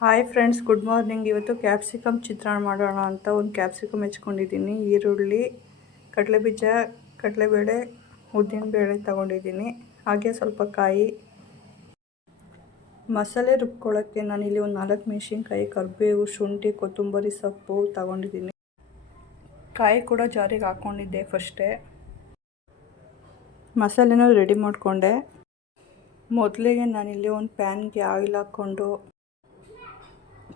Hi friends, good morning. ಇವತ್ತು capsicum ಚಿತ್ರಾನ್ನ ಮಾಡೋಣ ಅಂತ ಒಂದು ಕ್ಯಾಪ್ಸಿಕಮ್ ಹೆಚ್ಕೊಂಡಿದ್ದೀನಿ. ಈರುಳ್ಳಿ, ಕಡಲೆಬೀಜ, ಕಡಲೆಬೇಳೆ, ಉದ್ದಿನಬೇಳೆ ತಗೊಂಡಿದ್ದೀನಿ. ಹಾಗೆ ಸ್ವಲ್ಪ ಕಾಯಿ. ಮಸಾಲೆ ರುಬ್ಕೊಳ್ಳೋಕ್ಕೆ ನಾನಿಲ್ಲಿ ಒಂದು 4 ಮೆಣಸಿನ್ಕಾಯಿ, ಕರಿಬೇವು, ಶುಂಠಿ, ಕೊತ್ತಂಬರಿ ಸೊಪ್ಪು ತಗೊಂಡಿದ್ದೀನಿ. ಕಾಯಿ ಕೂಡ ಜಾರಿಗೆ ಹಾಕ್ಕೊಂಡಿದ್ದೆ. ಫಸ್ಟೇ ಮಸಾಲೆನೂ ರೆಡಿ ಮಾಡಿಕೊಂಡೆ. ಮೊದಲಿಗೆ ನಾನಿಲ್ಲಿ ಒಂದು ಪ್ಯಾನ್ಗೆ ಆಯಿಲ್ ಹಾಕ್ಕೊಂಡು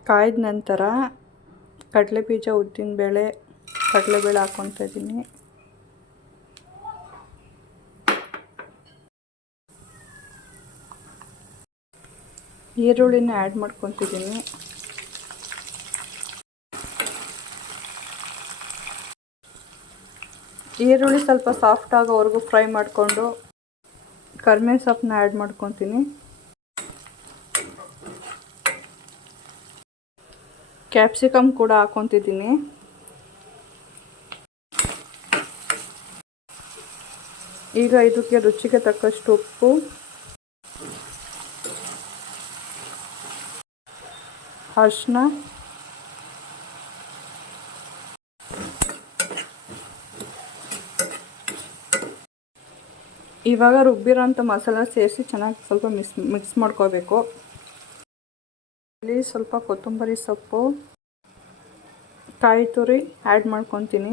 ಕಾಯ್ದ ನಂತರ ಕಡಲೆಬೀಜ, ಉದ್ದಿನಬೇಳೆ, ಕಡಲೆಬೇಳೆ ಹಾಕ್ಕೊತಾ ಇದ್ದೀನಿ. ಈರುಳ್ಳಿನ ಆ್ಯಡ್ ಮಾಡ್ಕೊತಿದ್ದೀನಿ. ಈರುಳ್ಳಿ ಸ್ವಲ್ಪ ಸಾಫ್ಟ್ ಆಗೋವರೆಗೂ ಫ್ರೈ ಮಾಡಿಕೊಂಡು ಕರಿಬೇವಿನ ಸೊಪ್ಪನ್ನ ಆ್ಯಡ್ ಮಾಡ್ಕೊತೀನಿ. ಕ್ಯಾಪ್ಸಿಕಮ್ ಕೂಡ ಹಾಕ್ಕೊತಿದ್ದೀನಿ. ಈಗ ಇದಕ್ಕೆ ರುಚಿಗೆ ತಕ್ಕಷ್ಟು ಉಪ್ಪು, ಅರಿಶಿನ, ಇವಾಗ ರುಬ್ಬಿರೋಂಥ ಮಸಾಲ ಸೇರಿಸಿ ಚೆನ್ನಾಗಿ ಸ್ವಲ್ಪ ಮಿಕ್ಸ್ ಮಾಡ್ಕೋಬೇಕು. ಇಲ್ಲಿ ಸ್ವಲ್ಪ ಕೊತ್ತಂಬರಿ ಸೊಪ್ಪು, ಕಾಯಿ ತುರಿ ಆ್ಯಡ್ ಮಾಡ್ಕೊತೀನಿ.